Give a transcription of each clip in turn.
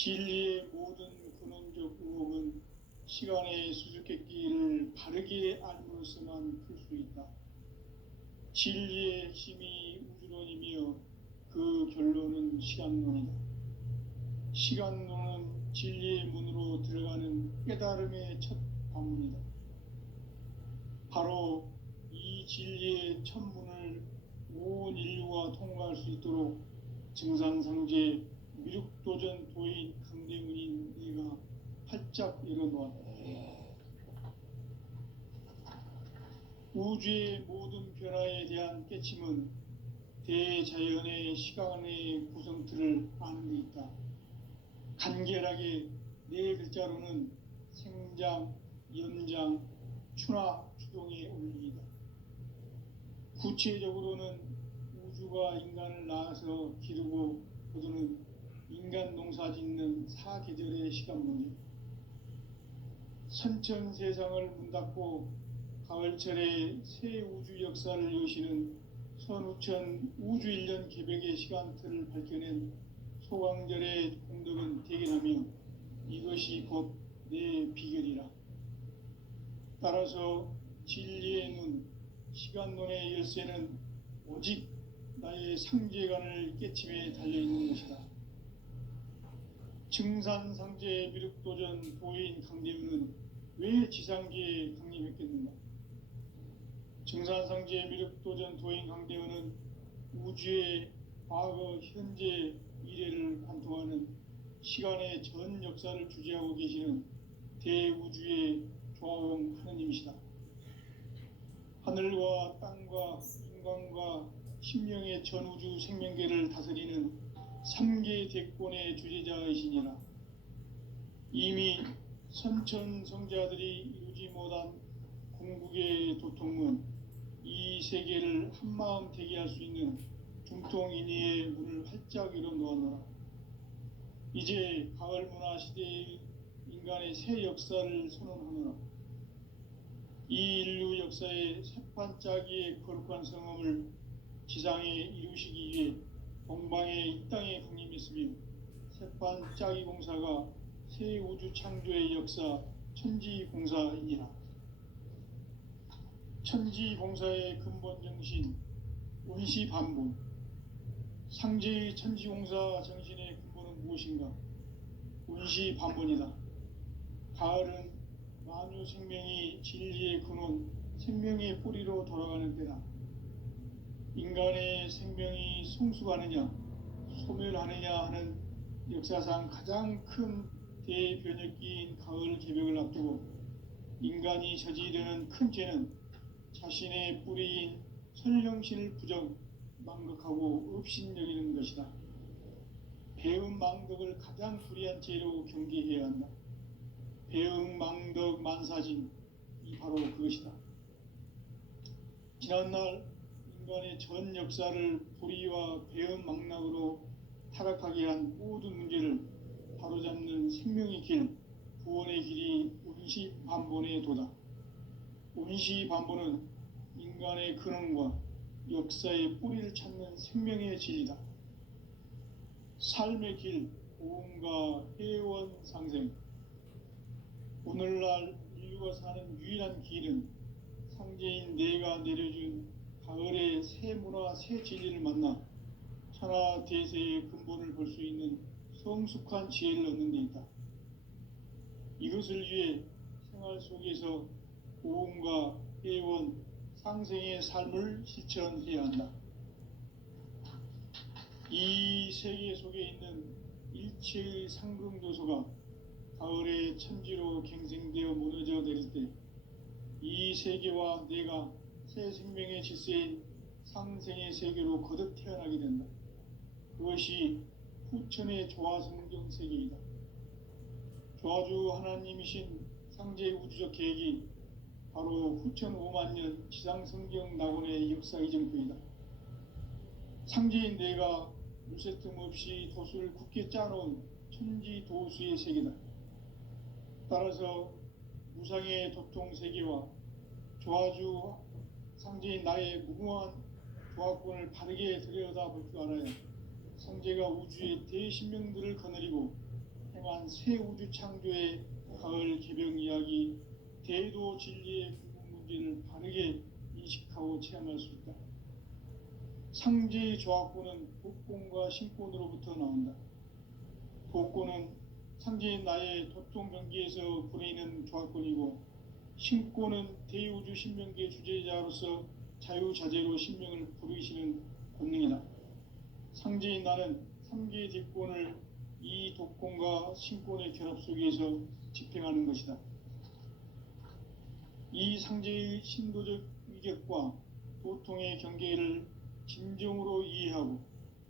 진리의 모든 근원적 의혹은 시간의 수수께끼를 바르게 알므로서만 풀 수 있다. 진리의 핵심이 우주론이며 그 결론은 시간론이다. 시간론은 진리의 문으로 들어가는 깨달음의 첫 관문이다. 바로 이 진리의 첫 문을 온 인류가 통과할 수 있도록 증산상제 미륵도전 도인 강대문인 네가 활짝 열어놓았다. 우주의 모든 변화에 대한 깨침은 대자연의 시간의 구성틀을 아는 데 있다. 간결하게 네 글자로는 생장, 연장, 추나 추동의 원리이다. 구체적으로는 우주가 인간을 낳아서 기르고 거두는 인간 농사 짓는 사계절의 시간문이다. 선천 세상을 문 닫고 가을철에 새 우주 역사를 여시는 선우천 우주 1년 개벽의 시간틀을 밝혀낸 소강절의 공덕은 대견하며 이것이 곧 내 비결이라. 따라서 진리의 눈, 시간론의 열쇠는 오직 나의 상제관을 깨침에 달려있는 것이다. 증산상제 미륵도전 도인 강대문은 왜 지상계에 강림했겠는가? 증산상제 미륵도전 도인 강대문은 우주의 과거, 현재, 미래를 관통하는 시간의 전 역사를 주재하고 계시는 대우주의 조화원 하느님이시다. 하늘과 땅과 인간과 심령의 전우주 생명계를 다스리는 3계 대권의 주재자이시니라. 이미 선천성자들이 이루지 못한 궁극의 도통은 이 세계를 한마음 되게 할 수 있는 중통인의의 문을 활짝 열어놓았노라. 이제 가을 문화 시대의 인간의 새 역사를 선언하노라. 이 인류 역사의 새판짜기의 거룩한 성험을 지상에 이루시기 위해 동방의 이 땅에 강림했으며 새판짜기 공사가 새 우주 창조의 역사 천지공사이니라. 천지공사의 근본 정신 원시반본, 상제의 천지공사 정신의 근본은 무엇인가? 원시반본이다. 가을은 만유 생명이 진리의 근원, 생명의 뿌리로 돌아가는 때다. 인간의 생명이 성숙하느냐, 소멸하느냐 하는 역사상 가장 큰 대변혁기인 가을 개벽을 앞두고 인간이 저지르는 큰 죄는 자신의 뿌리인 선령신을 부정, 망극하고 업신여기는 것이다. 배음 망덕을 가장 불의한 죄로 경계해야 한다. 배음 망덕 만사진이 바로 그것이다. 지난날 인간의 전 역사를 불의와 배음 망락으로 타락하게 한 모든 문제를 바로잡는 생명의 길, 구원의 길이 원시반본의 도다. 원시반본은 인간의 근원과 역사의 뿌리를 찾는 생명의 진리다. 삶의 길, 고음과 회원 상생. 오늘날 인류가 사는 유일한 길은 상제인 내가 내려준 가을의 새 문화, 새 진리를 만나 천하 대세의 근본을 볼 수 있는 성숙한 지혜를 얻는 데 있다. 이것을 위해 생활 속에서 고음과 회원, 상생의 삶을 실천해야 한다. 이 세계 속에 있는 일체의 상승조소가 가을의 천지로 갱생되어 무너져 내릴 때 이 세계와 내가 새 생명의 질서인 상생의 세계로 거듭 태어나게 된다. 그것이 후천의 조화성경 세계이다. 조화주 하나님이신 상제의 우주적 계획이 바로 후천 5만 년 지상성경 낙원의 역사 이정표이다. 상제인 내가 물새 틈 없이 도수를 굳게 짜놓은 천지도수의 세계다. 따라서 무상의 도통 세계와 조화주 상제인 나의 무궁한 조화권을 바르게 들여다볼 줄 알아야 상제가 우주의 대신명들을 거느리고 행한 새 우주 창조의 가을 개병 이야기, 대도 진리의 궁극 문제를 바르게 인식하고 체험할 수 있다. 상제의 조합구는 독곤과 신곤으로부터 나온다. 독곤은 상제인 나의 도통 경기에서 부리는 조합권이고, 신곤은 대우주 신명기의 주제자로서 자유자재로 신명을 부르시는 권능이다. 상제인 나는 3개의 뒷권을 이 독권과 신권의 결합 속에서 집행하는 것이다. 이 상제의 신도적 위격과 도통의 경계를 진정으로 이해하고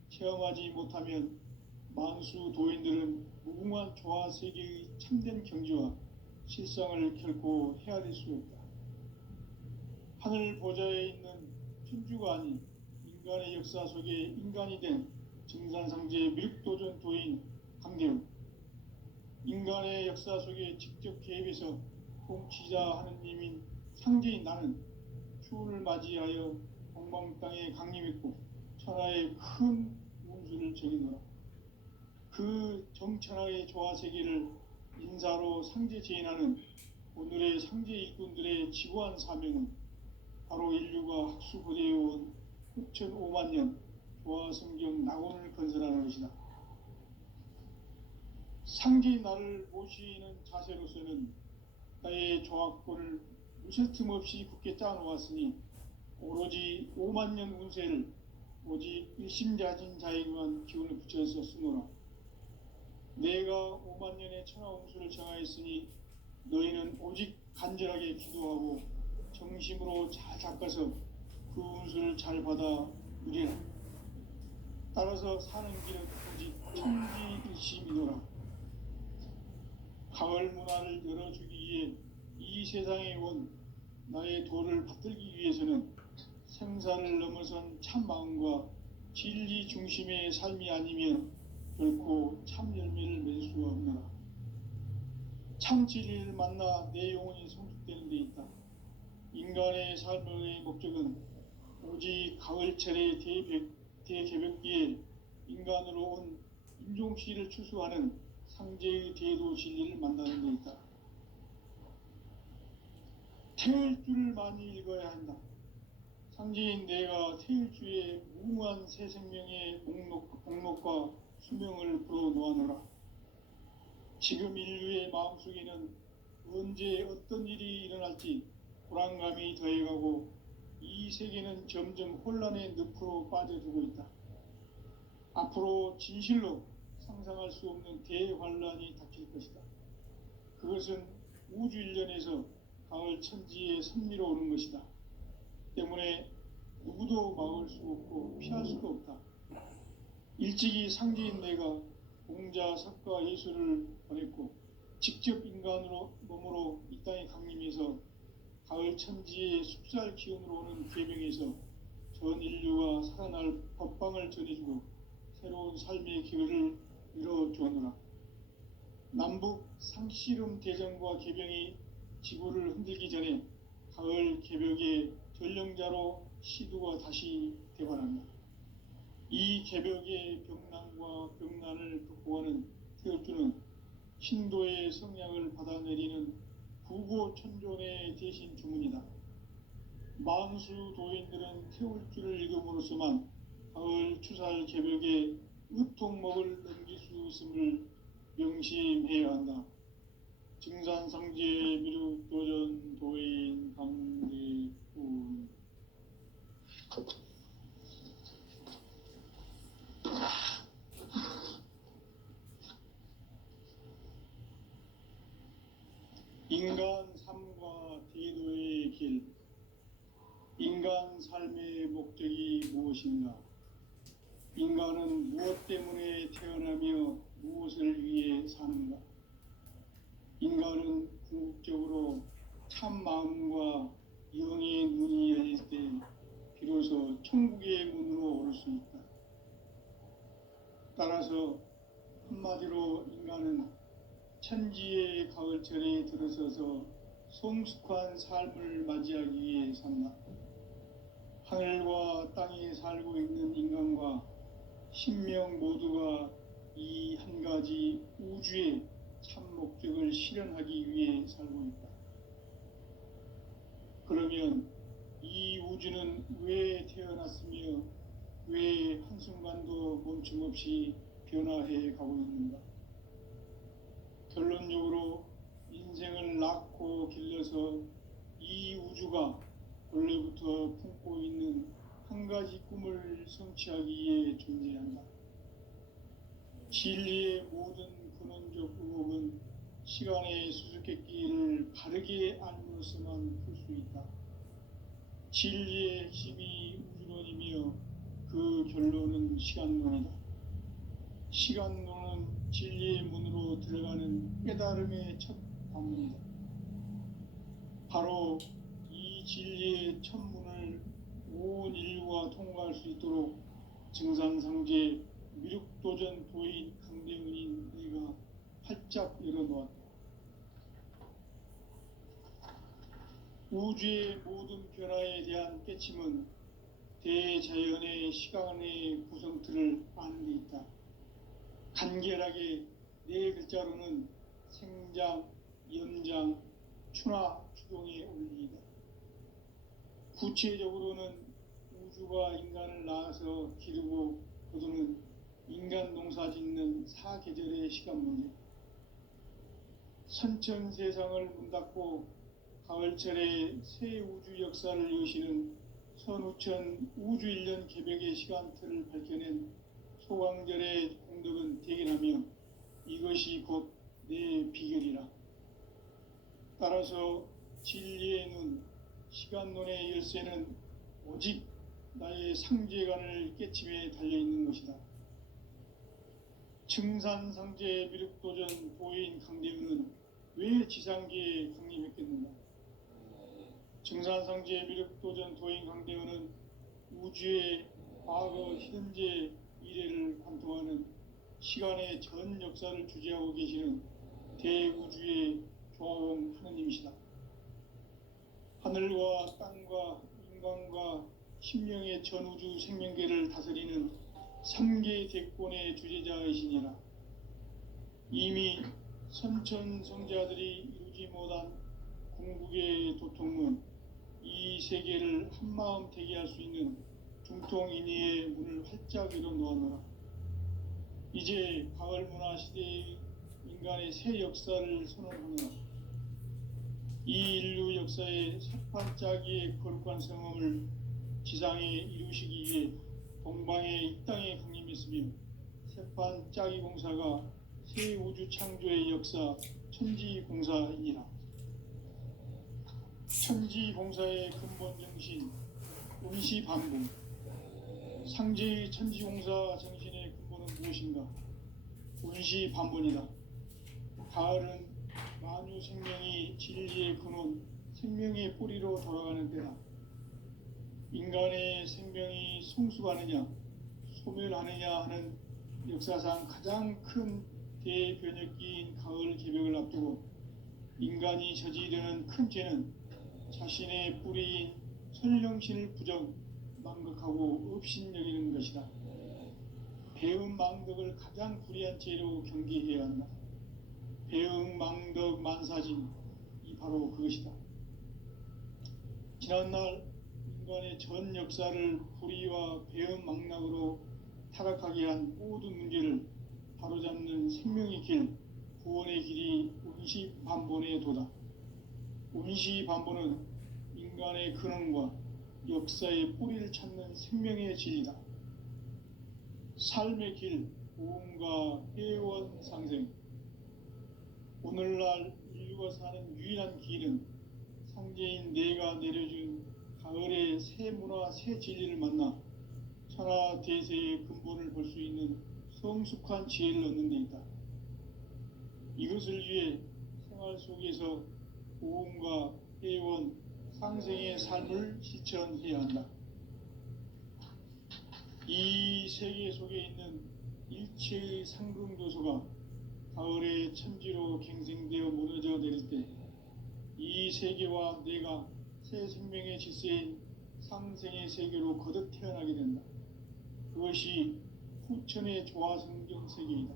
체험하지 못하면 만수 도인들은 무궁한 조화 세계의 참된 경지와 실상을 결코 헤아릴 수 없다. 하늘 보좌에 있는 천주가 아닌 인간의 역사 속에 인간이 된 증산상제의 미륵도전 도인 강대훈, 인간의 역사 속에 직접 개입해서 통치자 하느님인 상제인 나는 추운을 맞이하여 동방 땅에 강림했고 천하의 큰 운수를 정의노라. 그 정천하의 조화세계를 인사로 상제 제인하는 오늘의 상제 일꾼들의 지고한 사명은 바로 인류가 학수고대해온 6,500만 년 조화성경 낙원을 건설하는 것이다. 상제인 나를 모시는 자세로서는 나의 조합권을 무실 틈 없이 굳게 짜놓았으니 오로지 5만 년 운세를 오직 일심자진 자에게만 기운을 붙여서 쓰노라. 내가 5만 년의 천하 운수를 정하였으니 너희는 오직 간절하게 기도하고 정심으로 잘 닦아서 그 운수를 잘 받아 누리라. 따라서 사는 길은 오직 천지일심이노라. 가을 문화를 열어주기 위해 이 세상에 온 나의 도를 받들기 위해서는 생사를 넘어선 참 마음과 진리 중심의 삶이 아니면 결코 참 열매를 맺을 수가 없노라. 참 진리를 만나 내 영혼이 성숙되는 데 있다. 인간의 삶의 목적은 오직 가을철의 대개벽기에 인간으로 온 인종씨를 추수하는 상제의 대도 진리를 만나는 데 있다. 태을 줄을 많이 읽어야 한다. 상제인 내가 태일주의 무궁한 새 생명의 목록과 수명을 불어 놓아노라. 지금 인류의 마음속에는 언제 어떤 일이 일어날지 불안감이 더해가고 이 세계는 점점 혼란의 늪으로 빠져들고 있다. 앞으로 진실로 상상할 수 없는 대환란이 닥칠 것이다. 그것은 우주 일련에서 가을 천지의 섭리로 오는 것이다. 때문에 누구도 막을 수 없고 피할 수도 없다. 일찍이 상제인 내가 공자, 석가, 예수를 보냈고 직접 인간으로 몸으로 이 땅에 강림해서 가을 천지의 숲살 기운으로 오는 계명에서 전 인류가 살아날 법방을 전해주고 새로운 삶의 기회를 이뤄주었노라. 남북 상씨름 대전과 개병이 지구를 흔들기 전에 가을 개벽의 전령자로 시두가 다시 대관한다. 이 개벽의 병난과 병난을 극복하는 태울주는 신도의 성량을 받아내리는 구고천존의 대신 주문이다. 만수 도인들은 태울주를 읽음으로써만 가을 추살 개벽에 으통목을 넘길 수 있음을 명심해야 한다. 증산상제 미륵도전 도인 강대훈. 인간 삶과 대도의 길. 인간 삶의 목적이 무엇인가? 인간은 무엇 때문에 태어나며 무엇을 위해 사는가? 인간은 궁극적으로 참 마음과 영의 문이 열릴 때 비로소 천국의 문으로 오를 수 있다. 따라서 한마디로 인간은 천지의 가을철에 들어서서 성숙한 삶을 맞이하기 위해 산다. 하늘과 땅에 살고 있는 인간과 신명 모두가 이 한 가지 우주의 참 목적을 실현하기 위해 살고 있다. 그러면 이 우주는 왜 태어났으며 왜 한순간도 멈춤 없이 변화해 가고 있는가? 결론적으로 인생을 낳고 길러서 이 우주가 원래부터 품고 있는 한 가지 꿈을 성취하기 위해 존재한다. 진리의 모든 근원적 의혹은 시간의 수수께끼를 바르게 알므로서만 풀 수 있다. 진리의 핵심이 우주론이며 그 결론은 시간론이다. 시간론은 진리의 문으로 들어가는 깨달음의 첫 관문이다. 바로 이 진리의 첫 문을 온 인류가 통과할 수 있도록 증산상제 미륵도전 도인 강대은인 내가 활짝 열어놓았다. 우주의 모든 변화에 대한 깨침은 대자연의 시간의 구성틀을 아는 데 있다. 간결하게 네 글자로는 생장, 연장, 추나 추동의 원리이다. 구체적으로는 우주가 인간을 낳아서 기르고 거두는 인간 농사 짓는 사계절의 시간 문제. 선천 세상을 문 닫고 가을철에 새 우주 역사를 여시는 선우천 우주 1년 개벽의 시간틀을 밝혀낸 소강절의 공덕은 대견하며 이것이 곧 내 비결이라. 따라서 진리의 눈, 시간론의 열쇠는 오직 나의 상제관을 깨침에 달려있는 것이다. 증산상제 미륵도전 도인 강대은은 왜 지상계에 강림했겠는가? 증산상제 미륵도전 도인 강대은은 우주의 과거, 현재, 미래를 관통하는 시간의 전 역사를 주재하고 계시는 대우주의 조화원 하느님이시다. 하늘과 땅과 인간과 신명의 전우주 생명계를 다스리는 3개 대권의 주재자이시니라. 이미 선천성자들이 이루지 못한 궁극의 도통은 이 세계를 한마음 되게 할 수 있는 중통인의의 문을 활짝 열어놓았노라. 이제 가을 문화 시대의 인간의 새 역사를 선언하노라. 이 인류 역사의 새판짜기의 거룩한 성험을 지상에 이루시기 위해 동방의 이 땅에 강림했으며 새판짜기 공사가 새 우주 창조의 역사 천지공사이니라. 천지공사의 근본 정신 운시반복. 상제의 천지공사 정신의 근본은 무엇인가? 운시반본이다. 가을은 만유 생명이 진리의 근원, 생명의 뿌리로 돌아가는 때다. 인간의 생명이 성숙하느냐, 소멸하느냐 하는 역사상 가장 큰 대변혁기인 가을 개벽을 앞두고 인간이 저지르는 큰 죄는 자신의 뿌리인 선령신을 부정, 망극하고 업신여기는 것이다. 배음 망덕을 가장 불의한 죄로 경계해야 한다. 배음 망덕 만사진, 이 바로 그것이다. 지난날 인간의 전 역사를 불의와 배음 망락으로 타락하게 한 모든 문제를 바로잡는 생명의 길, 구원의 길이 운시반본의 도다. 운시반본은 인간의 근원과 역사의 뿌리를 찾는 생명의 진리다. 삶의 길, 보험과 회원 상생. 오늘날 인류가 사는 유일한 길은 상제인 내가 내려준 가을의 새 문화, 새 진리를 만나 천하 대세의 근본을 볼 수 있는 성숙한 지혜를 얻는 데 있다. 이것을 위해 생활 속에서 보험과 회원, 상생의 삶을 실천해야 한다. 이 세계 속에 있는 일체의 상금도소가 가을의 천지로 갱생되어 무너져 내릴 때 이 세계와 내가 새 생명의 질서인 상생의 세계로 거듭 태어나게 된다. 그것이 후천의 조화성경 세계이다.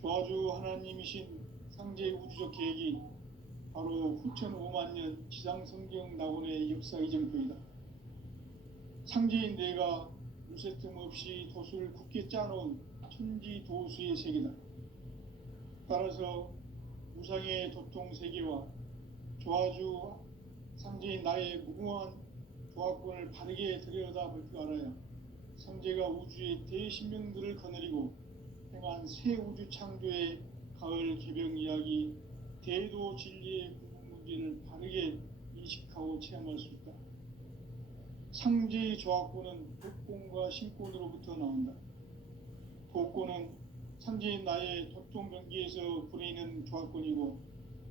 조아주 하나님이신 상제 우주적 계획이 바로 후천 5만 년 지상성경 낙원의 역사 이정표이다. 상제인 내가 무쇠 틈 없이 도수를 굳게 짜놓은 천지 도수의 세계다. 따라서 우상의 도통 세계와 조아주 상제인 나의 무궁한 조합권을 바르게 들여다볼 줄 알아야 상제가 우주의 대신명들을 거느리고 행한 새 우주 창조의 가을 개병 이야기, 대도 진리의 궁극 문제를 바르게 인식하고 체험할 수 있다. 상제의 조합권은 독권과 신권으로부터 나온다. 독권은 상제인 나의 도통병기에서 부리는 조합권이고,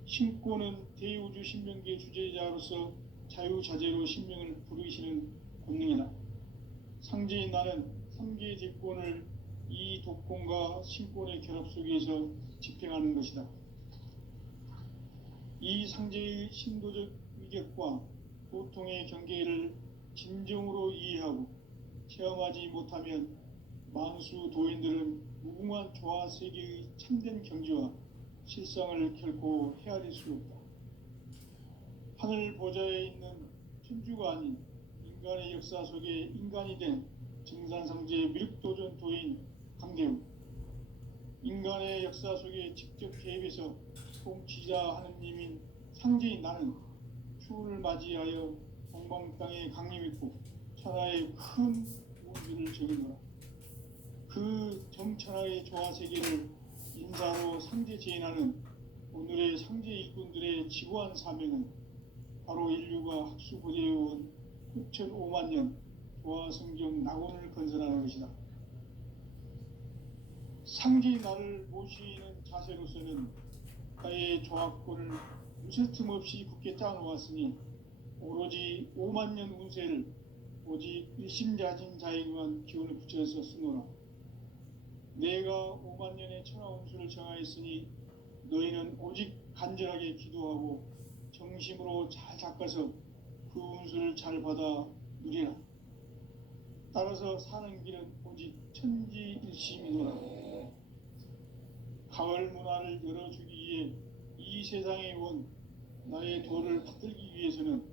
신권은 대우주 신명기의 주제자로서 자유자재로 신명을 부르시는 본능이다. 상제인 나는 3개의 대권을 이 독권과 신권의 결합 속에서 집행하는 것이다. 이 상제의 신도적 위격과 고통의 경계를 진정으로 이해하고 체험하지 못하면 만수 도인들은 무궁한 조화 세계의 참된 경지와 실상을 결코 헤아릴 수 없다. 하늘 보좌에 있는 천주가 아닌 인간의 역사 속에 인간이 된 증산상제의 미륵도전 도인 강대우, 인간의 역사 속에 직접 개입해서 통치자 하느님인 상제인 나는 추후를 맞이하여 동방 땅에 강림했고 천하의 큰 우주를 적이노라. 그 정천하의 조화 세계를 인사로 상제 제인하는 오늘의 상제 일꾼들의 지구한 사명은 바로 인류가 학수고대해온 9,5만 년 조화 성경 낙원을 건설하는 것이다. 상제의 나를 모시는 자세로서는 나의 조합권을 무쇠 틈 없이 굳게 짜놓았으니 오로지 5만 년 운세를 오직 일심자진 자에게만 기운을 붙여서 쓰노라. 내가 5만 년의 천하 운수를 정하였으니 너희는 오직 간절하게 기도하고 정심으로 잘 닦아서 그 운수를 잘 받아 누리라. 따라서 사는 길은 오직 천지일심이노라. 가을 문화를 열어주기 위해 이 세상에 온 나의 도를 받들기 위해서는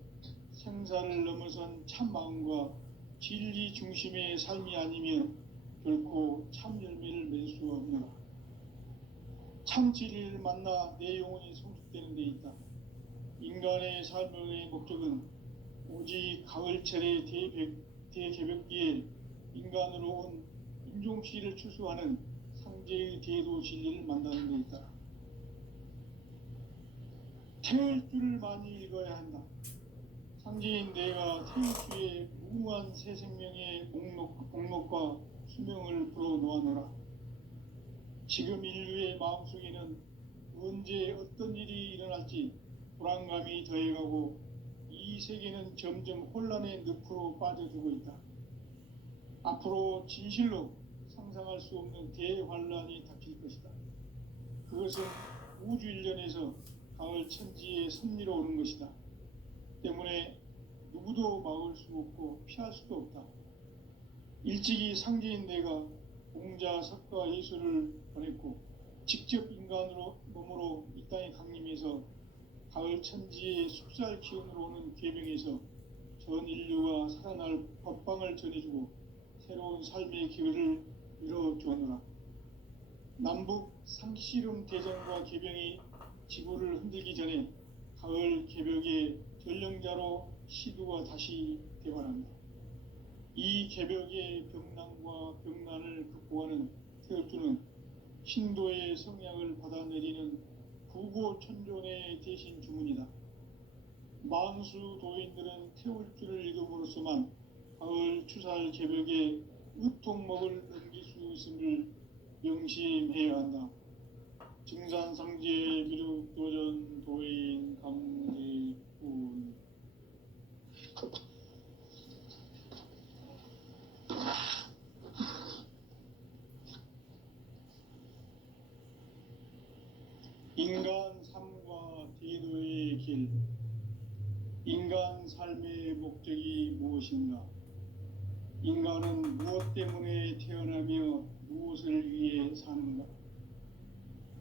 생사를 넘어선 참 마음과 진리 중심의 삶이 아니면 결코 참 열매를 맺을 수 없노라. 참 진리를 만나 내 영혼이 성숙되는 데 있다. 인간의 삶의 목적은 오직 가을철의 대개벽기에 인간으로 온 인종시를 추수하는 상제의 대도 진리를 만나는 데 있다. 태울 줄을 많이 읽어야 한다. 상제인 내가 태울주의 무궁한 새 생명의 목록과 수명을 불어놓아노라. 지금 인류의 마음속에는 언제 어떤 일이 일어날지 불안감이 더해가고 이 세계는 점점 혼란의 늪으로 빠져들고 있다. 앞으로 진실로 상상할 수 없는 대환란이 닥칠 것이다. 그것은 우주 일련에서 가을 천지의 섭리로 오는 것이다. 때문에 누구도 막을 수 없고 피할 수도 없다. 일찍이 상제인 내가 공자, 석가, 예수를 보냈고 직접 인간으로 몸으로 이 땅에 강림해서 가을 천지의 숙살 기운으로 오는 계명에서 전 인류가 살아날 법방을 전해주고 새로운 삶의 기회를 이뤄주었노라. 남북 상씨름 대전과 계병이 지구를 흔들기 전에 가을 개벽의 전령자로 시두가 다시 대발한다. 이 개벽의 병난과 병난을 극복하는 태울주는 신도의 성향을 받아내리는 부고천존의 대신 주문이다. 만수 도인들은 태울주를 읽음으로써만 가을 추살 개벽의 으통목을 넘길 수 있음을 명심해야 한다. 증산상제 미륵도전 도인 강대훈. 인간 삶과 대도의 길. 인간 삶의 목적이 무엇인가? 인간은 무엇 때문에 태어나며 무엇을 위해 사는가?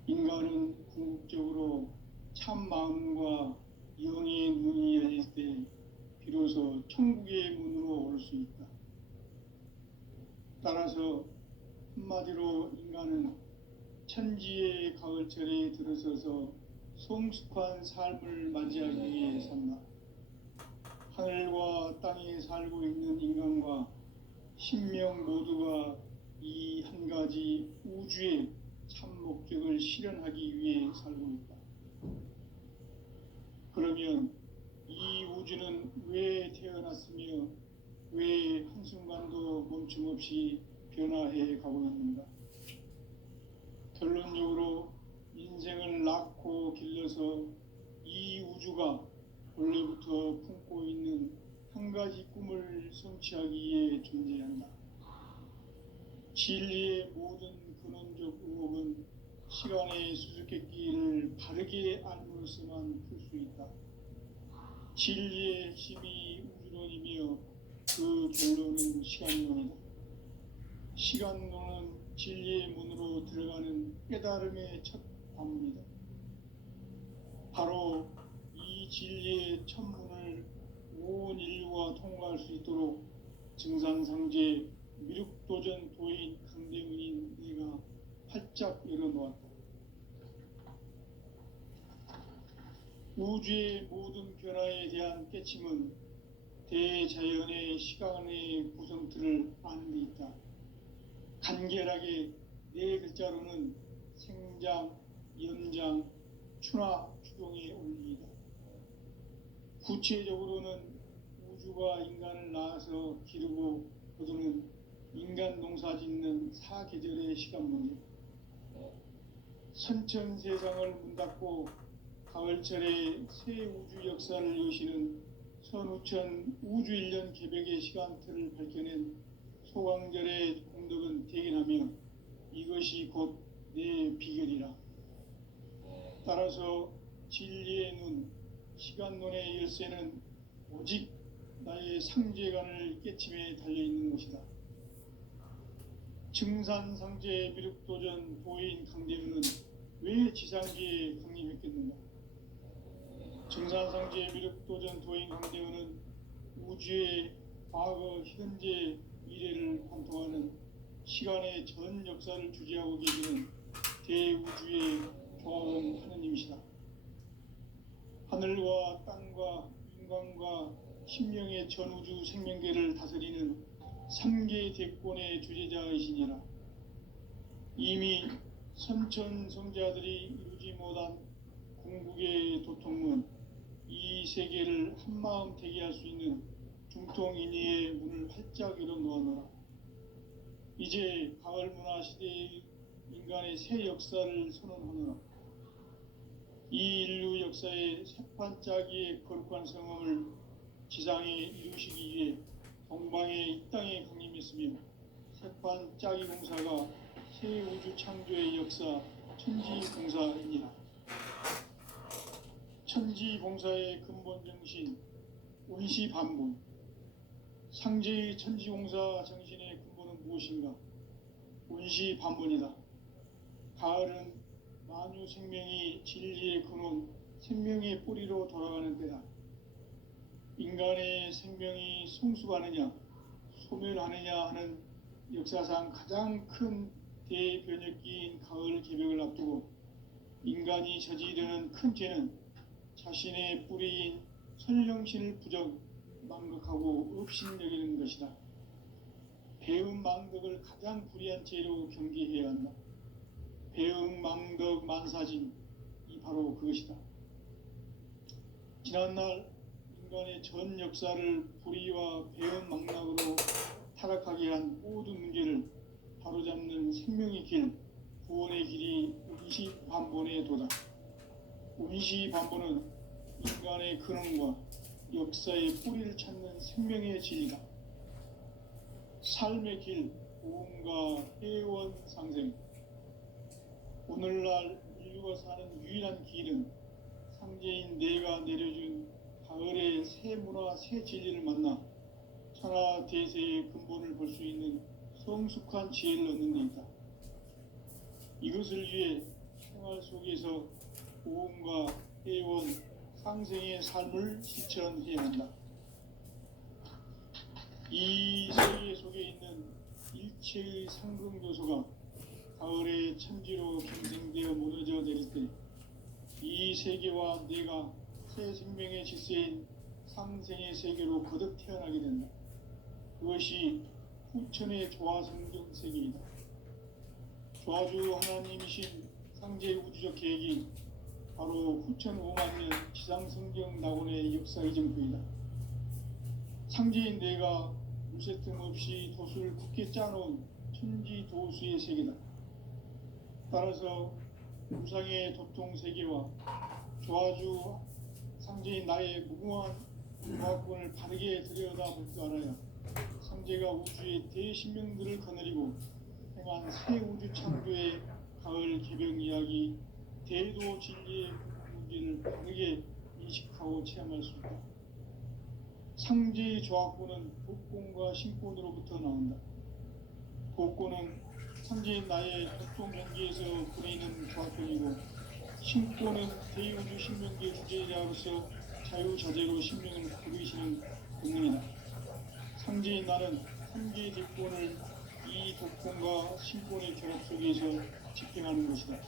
인간은 궁극적으로 참 마음과 영의 눈이 열릴 때 비로소 천국의 문으로 올 수 있다. 따라서 한마디로 인간은 천지의 가을철에 들어서서 성숙한 삶을 맞이하기 위해 산다. 하늘과 땅에 살고 있는 인간과 신명 모두가 이 한 가지 우주의 참 목적을 실현하기 위해 살고 있다. 그러면 이 우주는 왜 태어났으며 왜 한순간도 멈춤없이 변화해 가고 있는가? 결론적으로 인생을 낳고 길러서 이 우주가 원래부터 품고 있는 한 가지 꿈을 성취하기 위해 존재한다. 진리의 모든 근원적 의혹은 시간의 수수께끼를 바르게 알므로서만 풀 수 있다. 진리의 핵심이 우주론이며 그 결론은 시간론이다. 시간론은 진리의 문으로 들어가는 깨달음의 첫 관문이다. 바로 이 진리의 첫 문을 온 인류가 통과할 수 있도록 증산상제 미륵도전 도인 강대문인 내가 활짝 열어놓았다. 우주의 모든 변화에 대한 깨침은 대자연의 시간의 구성틀을 아는 데 있다. 간결하게 네 글자로는 생장, 연장, 추나 추동의 원리이다. 구체적으로는 우주가 인간을 낳아서 기르고 거두는 인간 농사 짓는 사계절의 시간문이다. 선천 세상을 문 닫고 가을철에 새 우주 역사를 여시는 선우천 우주 1년 개백의 시간틀을 밝혀낸 소강절의 공덕은 대견하며 이것이 곧 내 비결이라. 따라서 진리의 눈, 시간론의 열쇠는 오직 나의 상제관을 깨침에 달려있는 것이다. 증산상제 미륵도전 도인 강대문은 왜 지상계에 강림했겠는가? 증산상제 미륵도전 도인 강대문은 우주의 과거, 현재, 미래를 관통하는 시간의 전 역사를 주재하고 계시는 대우주의 조화원 하느님이시다. 하늘과 땅과 인간과 신명의 전우주 생명계를 다스리는 3계 대권의 주재자이시니라. 이미 선천성자들이 이루지 못한 궁극의 도통문, 이 세계를 한마음 되게 할 수 있는 중통인의의 문을 활짝 열어놓아노라. 이제 가을 문화 시대의 인간의 새 역사를 선언하노라. 이 인류 역사의 새판짜기의 거룩한 성험을 지상에 이루시기 위해 동방의 이 땅에 강림했으며 새판짜기 공사가 새 우주 창조의 역사 천지봉사이니라. 천지봉사의 근본 정신 온시반분. 상제의 천지공사 정신의 근본은 무엇인가? 온시반분이다. 가을은 만유 생명이 진리의 근원, 생명의 뿌리로 돌아가는 때다. 인간의 생명이 성숙하느냐, 소멸하느냐 하는 역사상 가장 큰 대변혁기인 가을 개벽을 앞두고 인간이 저지르는 큰 죄는 자신의 뿌리인 선령신을 부정, 망극하고 업신여기는 것이다. 배음 망덕을 가장 불의한 죄로 경계해야 한다. 배음 망덕 만사진, 이 바로 그것이다. 지난날 인간의 전 역사를 불의와 배음 망락으로 타락하게 한 모든 문제를 바로잡는 생명의 길, 구원의 길이 온시반본에 도다. 온시반본은 인간의 근원과 역사의 뿌리를 찾는 생명의 진리다. 삶의 길, 고음과 회원상생. 오늘날 인류가 사는 유일한 길은 상제인 내가 내려준 가을의 새 문화, 새 진리를 만나 천하 대세의 근본을 볼 수 있는 성숙한 지혜를 얻는 데 있다. 이것을 위해 생활 속에서 고음과 회원, 상생의 삶을 실천해야 한다. 이 세계 속에 있는 일체의 상승 요소가 가을의 천지로 경생되어 무너져 내릴 때 이 세계와 내가 새 생명의 질서인 상생의 세계로 거듭 태어나게 된다. 그것이 후천의 조화성경 세계이다. 조화주 하나님이신 상제 우주적 계획이 바로 후천 5만년 지상성경 낙원의 역사 이정표이다. 상제인 내가 무쇠틈 없이 도수를 굳게 짜놓은 천지 도수의 세계다. 따라서 우상의 도통 세계와 조화주 상제인 나의 무궁한 조화권을 바르게 들여다볼 줄 알아야 상제가 우주의 대신명들을 거느리고 행한 새 우주 창조의 가을 개병 이야기 대도 진리의 문제를 바르게 인식하고 체험할 수 있다. 상제의 조화권은 복권과 신권으로부터 나온다. 복권은 상제인 나의 도통 경계에서 부리는 조화권이고, 신권은 대우주 신명계 주제자로서 자유자재로 신명을 부르시는 본능이다. 상제인 나는 상계의 대권을 이 독권과 신권의 결합 속에서 집행하는 것이다.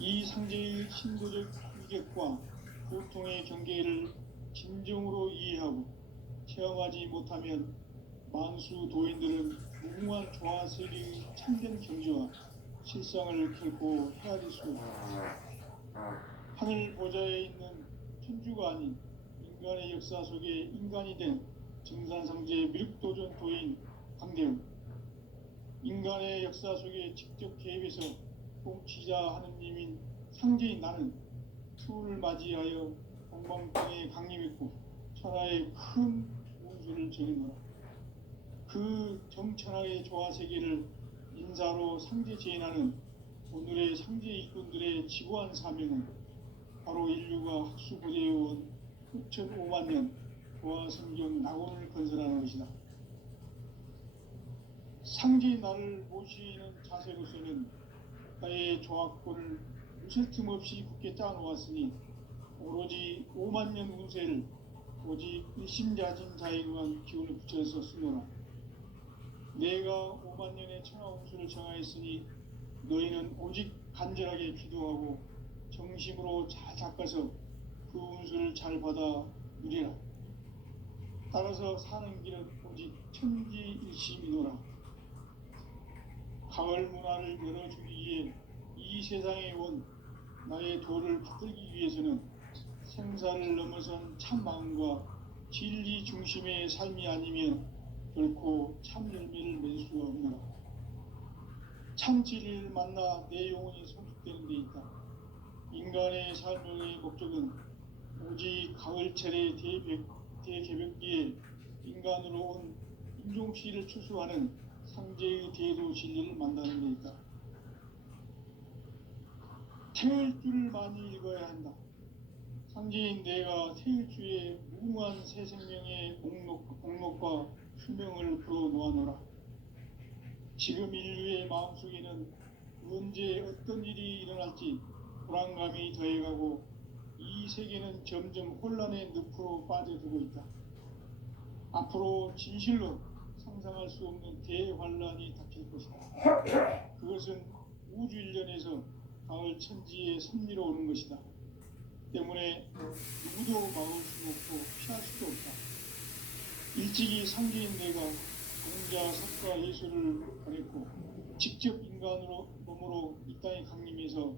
이 상제의 신도적 위격과 고통의 경계를 진정으로 이해하고 체험하지 못하면 만수 도인들은 무궁한 조화세계의 참된 경지와 실상을 결코 헤아릴 수 없다. 하늘 보좌에 있는 천주가 아닌 인간의 역사 속에 인간이 된 증산상제의 미륵도전 도인 강대웅, 인간의 역사 속에 직접 개입해서 통치자 하느님인 상제인 나는 추우를 맞이하여 동방땅에 강림했고 천하의 큰 운수를 정해놓아 그 정천하의 조화세계를 인사로 상제 제인하는 오늘의 상제 일꾼들의 지구한 사명은 바로 인류가 학수고대해온 후천 5만년 조화성경 낙원을 건설하는 것이다. 상제인 나를 모시는 자세로서는 나의 조화권을 무쇠 틈 없이 굳게 짜놓았으니 오로지 5만년 운세를 오직 일심자진 자에게만 기운을 붙여서 쓰노라. 내가 5만년의 천하운수를 정하였으니 너희는 오직 간절하게 기도하고 정심으로 잘 닦아서 그 운수를 잘 받아 누리라. 따라서 사는 길은 오직 천지일심이노라. 가을 문화를 열어주기 위해 이 세상에 온 나의 도를 받들기 위해서는 생사를 넘어선 참 마음과 진리 중심의 삶이 아니면 결코 참 열매를 맺을 수가 없노라. 참 진리를 만나 내 영혼이 성숙되는 데 있다. 인간의 삶의 목적은 오직 가을철의 대개벽기에 인간으로 온 인종시를 추수하는 상제의 대도 진리를 만나는 데 있다. 태일주를 많이 읽어야 한다. 상제인 내가 태일주의 무궁한 새 생명의 목록과 수명을 풀어놓아노라. 지금 인류의 마음속에는 언제 어떤 일이 일어날지 불안감이 더해가고 이 세계는 점점 혼란의 늪으로 빠져들고 있다. 앞으로 진실로 상상할 수 없는 대환란이 닥칠 것이다. 그것은 우주 일련에서 가을 천지의 섭리로 오는 것이다. 때문에 누구도 막을 수 없고 피할 수도 없다. 일찍이 상제인 내가 공자, 석가, 예수를 보냈고 직접 인간으로 몸으로 이 땅에 강림해서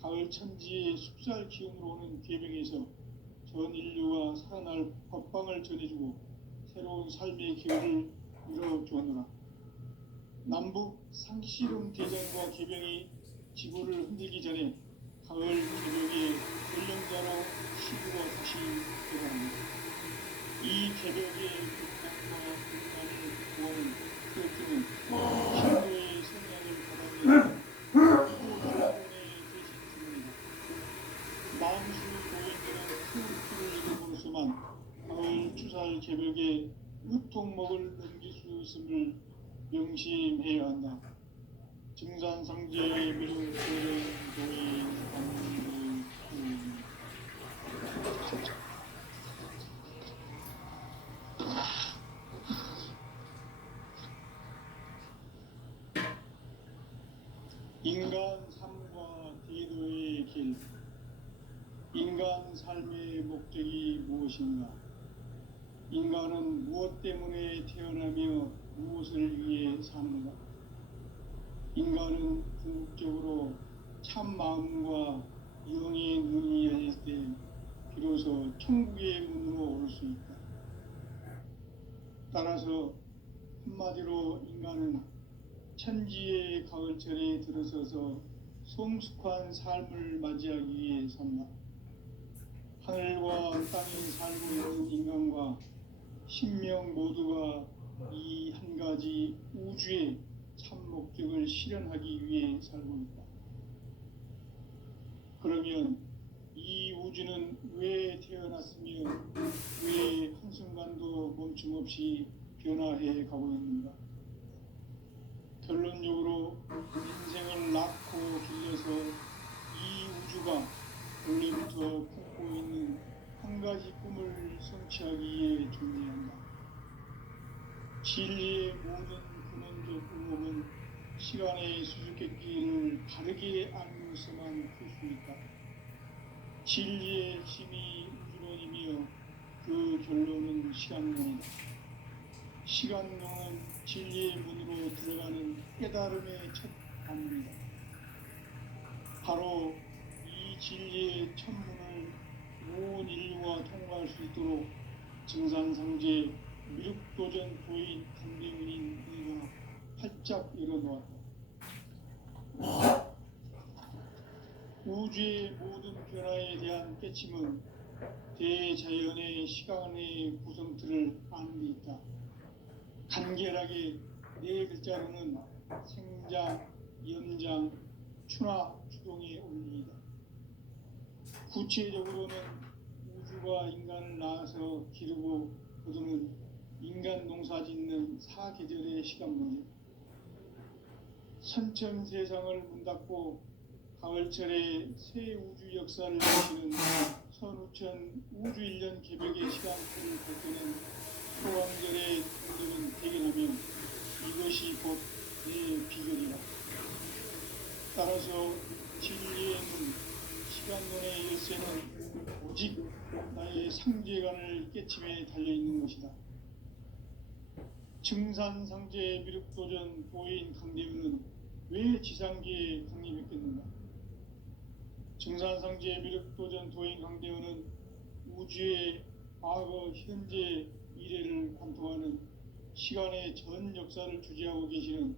가을 천지의 숲살 기운으로 오는 괴병에서 전 인류가 살아날 법방을 전해주고 새로운 삶의 기회를 이뤄주었노라. 남북 상씨름 대전과 개병이 지구를 흔들기 전에 가을 개벽의 전령자로 시구가 다시 되어갑니다. 이 개벽의 극복과 극단을 구하는 그것들은 신도의 성량을 받아들이는 후조건의 대신입니다. 만수 도인들은 큰 풀을 이름으로서만 가을 추살 개벽의 으통목을 넘길 수 있음을 명심해야 한다. 증산상제의 미륵 인간 삶과 대도의 길, 인간 삶의 목적이 무엇인가? 인간은 무엇 때문에 태어나며 무엇을 위해 사는가? 인간은 궁극적으로 참 마음과 영의 눈이 열릴 때 비로소 천국의 문으로 올 수 있다. 따라서 한마디로 인간은 천지의 가을철에 들어서서 성숙한 삶을 맞이하기 위해 산다. 하늘과 땅에 살고 있는 인간과 신명 모두가 이 한 가지 우주의 참 목적을 실현하기 위해 살고 있다. 그러면 이 우주는 왜 태어났으며 왜 한순간도 멈춤 없이 변화해 가고 있는가? 결론적으로 인생을 낳고 길러서 이 우주가 원래부터 품고 있는 한 가지 꿈을 성취하기 위해 존재한다. 진리의 모든 근원적 의목은 시간의 수수께끼를 바르게 알면서만 풀 수 있다. 진리의 핵심이 우주론이며 그 결론은 시간론이다. 시간론은 진리의 문으로 들어가는 깨달음의 첫 단문이다. 바로 이 진리의 첫 문을 온 인류가 통과할 수 있도록 증산상제 미륵도전 도인 강대문인 내가 활짝 열어놓았다. 우주의 모든 변화에 대한 깨침은 대자연의 시간의 구성틀을 아는 데 있다. 간결하게 네 글자로는 생장, 연장, 추나 추동의 원리이다. 구체적으로는 우주가 인간을 낳아서 기르고 거두는 인간 농사 짓는 사계절의 시간론이다. 선천 세상을 문 닫고 가을철에 새 우주 역사를 여시는 선우천 우주 1년 개벽의 시간표를 밝혀낸 소왕절의 동력은 대견하며 이것이 곧 내 비결이다. 따라서 진리의 문, 시간론의 열쇠는 오직 나의 상제관을 깨침에 달려있는 것이다. 증산상제 미륵도전 도인 강대문은 왜 지상계에 강림했겠는가? 증산상제 미륵도전 도인 강대문은 우주의 과거, 현재, 미래를 관통하는 시간의 전 역사를 주재하고 계시는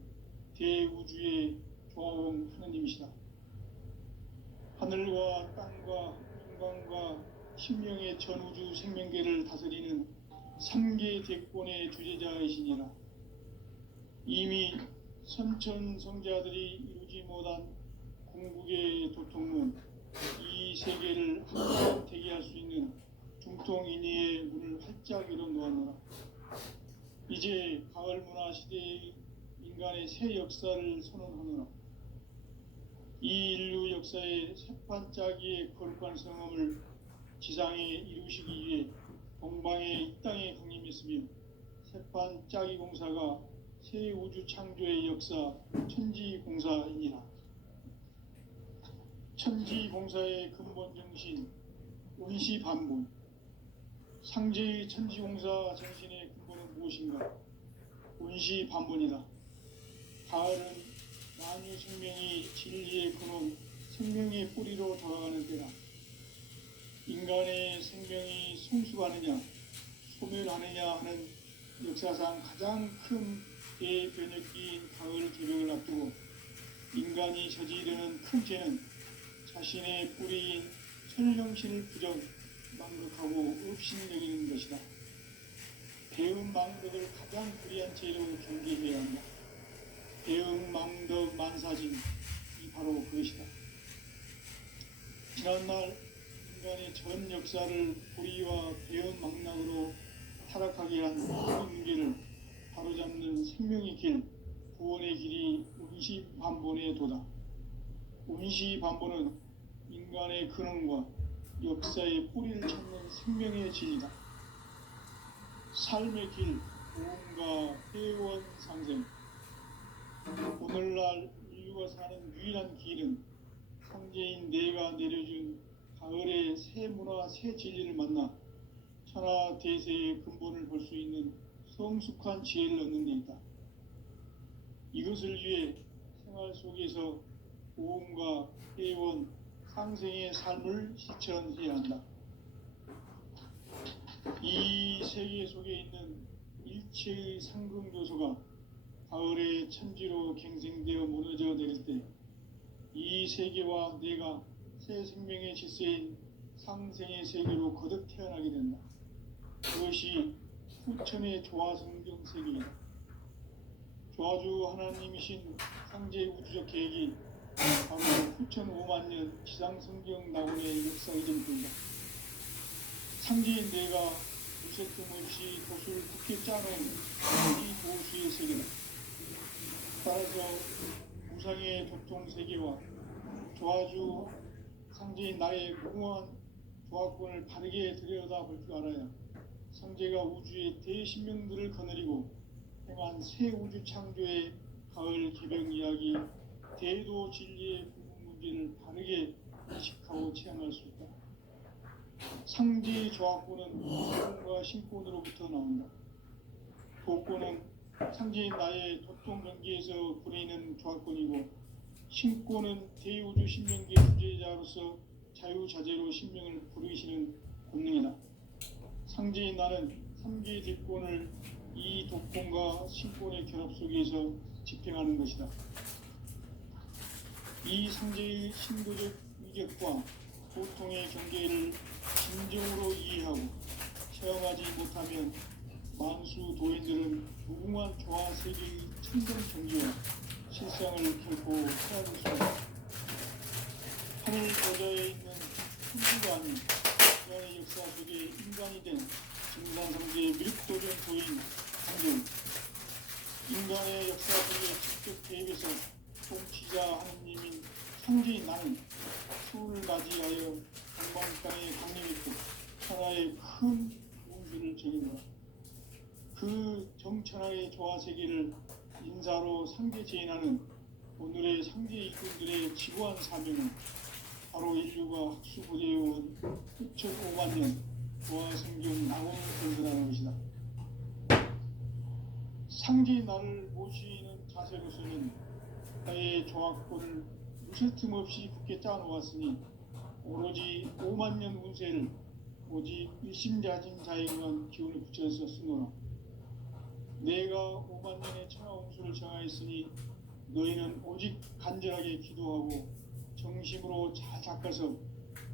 대우주의 조화원 하느님이시다. 하늘과 땅과 인간과 신명의 전우주 생명계를 다스리는 3계 대권의 주재자이시니라. 이미 선천성자들이 이루지 못한 궁극의 도통문, 이 세계를 한번 대기할 수 있는 중통인의의 문을 활짝 열어놓았노라. 이제 가을 문화 시대의 인간의 새 역사를 선언하노라. 이 인류 역사의 새반짝이의 거룩한 성험을 지상에 이루시기 위해 동방의 이 땅에 강림했으며 새반짝이 공사가 새 우주 창조의 역사 천지공사이니라. 천지공사의 근본 정신 운시반본, 상제의 천지공사 정신의 근본은 무엇인가? 운시반본이다. 가을은 만유 생명이 진리의 근원, 생명의 뿌리로 돌아가는 때다. 인간의 생명이 성숙하느냐, 소멸하느냐 하는 역사상 가장 큰 대변혁기인 가을 개벽을 앞두고 인간이 저지르는 큰 죄는 자신의 뿌리인 천령신을 부정, 망극하고 업신여기는 것이다. 배은 망덕을 가장 불의한 죄로 경계해야 한다. 배은 망덕 만사진, 이 바로 그것이다. 지난날 인간의 전 역사를 불의와 배은 망락으로 타락하게 한 모든 문제를 바로잡는 생명의 길, 구원의 길이 운시반본의 도다. 운시반본은 인간의 근원과 역사의 뿌리를 찾는 생명의 진이다. 삶의 길, 보험과 회원 상생. 오늘날 인류가 사는 유일한 길은 상제인 내가 내려준 가을의 새 문화 새 진리를 만나 천하 대세의 근본을 볼 수 있는 성숙한 지혜를 얻는 데 있다. 이것을 위해 생활 속에서 보험과 회원, 상생의 삶을 실천해야 한다. 이 세계 속에 있는 일체의 상금 요소가 가을의 천지로 갱생되어 무너져 내릴 때 이 세계와 내가 새 생명의 질서인 상생의 세계로 거듭 태어나게 된다. 그것이 후천의 조화성경 세계이다. 조화주 하나님이신 상제 우주적 계획이 바로 후천 5만 년 지상성경 낙원의 역사 이전입니다. 상제인 내가 무쇠 틈 없이 도수를 굳게 짜놓은 이 도수의 세계다. 따라서 무상의 도통 세계와 조화주 상제인 나의 무궁한 조화권을 바르게 들여다볼 줄 알아야 상제가 우주의 대신명들을 거느리고 행한 새 우주 창조의 가을 개병 이야기, 대도 진리의 궁극 문제를 바르게 인식하고 체험할 수 있다. 상제의 조화권은 도권과 신권으로부터 나온다. 도권은 상제인 나의 도통 경계에서 부리는 조화권이고, 신권은 대우주 신명계의 주제자로서 자유자재로 신명을 부르시는 권능이다. 상제인 나는 3개의 뒷권을 이 도권과 신권의 결합 속에서 집행하는 것이다. 이 상제의 신도적 위력과 보통의 경계를 진정으로 이해하고 체험하지 못하면 만수 도인들은 무궁한 조화 세계의 천정 경지와 실상을 결코 헤아릴 수 없다. 하늘 보좌에 있는 천주가 아닌 인간의 역사 속에 인간이 된 증산상제의 미륵도전 도인 상제, 인간의 역사 속에 직접 개입해서 통치자 하느님인 상제인 나는 수를 맞이하여 동방땅에 강림했고 천하의 큰 운수를 정의노라. 그 정천하의 조화세계를 인사로 상제 제인하는 오늘의 상제 일꾼들의 지구한 사명은 바로 인류가 학수고대해온 6,5만 년 조화성경 낙원을 건설하는 것이다. 상제의 나를 모시는 자세로서는 나의 조화권을 무쇠 틈 없이 굳게 짜놓았으니 오로지 5만 년 운세를 오직 일심자진 자에게만 기운을 붙여서 쓰노라. 내가 5만 년의 천하 운수를 정하였으니 너희는 오직 간절하게 기도하고 정심으로 잘 닦아서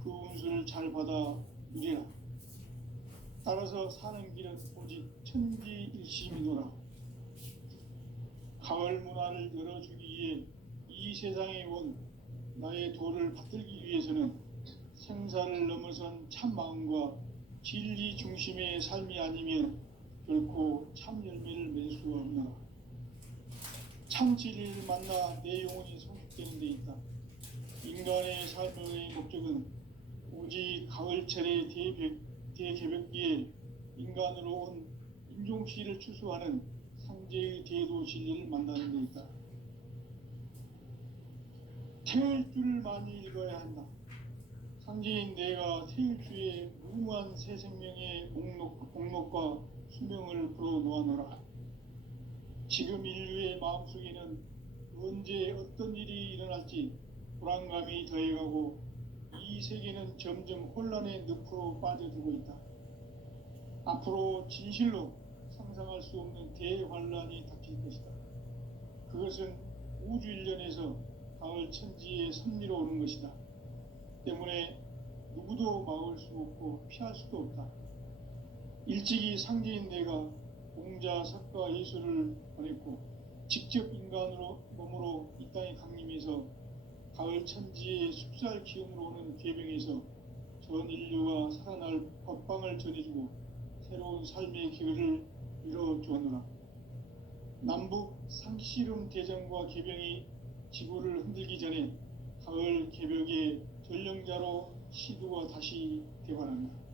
그 운수를 잘 받아 누리라. 따라서 사는 길은 오직 천지일심이노라. 가을 문화를 열어주기 위해 이 세상에 온 나의 도를 받들기 위해서는 생사를 넘어선 참 마음과 진리 중심의 삶이 아니면 결코 참 열매를 맺을 수가 없노라. 참 진리를 만나 내 영혼이 성숙되는 데 있다. 인간의 삶의 목적은 오직 가을철의 대개벽기에 인간으로 온 인종시를 추수하는 상제의 대도 진리를 만나는 데 있다. 태을 줄을 많이 읽어야 한다. 상제인 내가 태일주의 무궁한 새 생명의 목록과 수명을 불어놓아노라. 지금 인류의 마음속에는 언제 어떤 일이 일어날지 불안감이 더해가고 이 세계는 점점 혼란의 늪으로 빠져들고 있다. 앞으로 진실로 상상할 수 없는 대환란이 닥칠 것이다. 그것은 우주 일련에서 가을 천지의 섭리로 오는 것이다. 때문에 누구도 막을 수 없고 피할 수도 없다. 일찍이 상제인 내가 공자, 석가, 예수를 보냈고 직접 인간으로 몸으로 이 땅에 강림해서 가을 천지의 숲살 기운으로 오는 괴병에서 전 인류가 살아날 법방을 전해주고 새로운 삶의 기회를 이뤄주었노라. 남북 상씨름 대전과 괴병이 지구를 흔들기 전에 가을 개벽의 전령자로 시두가 다시 대발한다.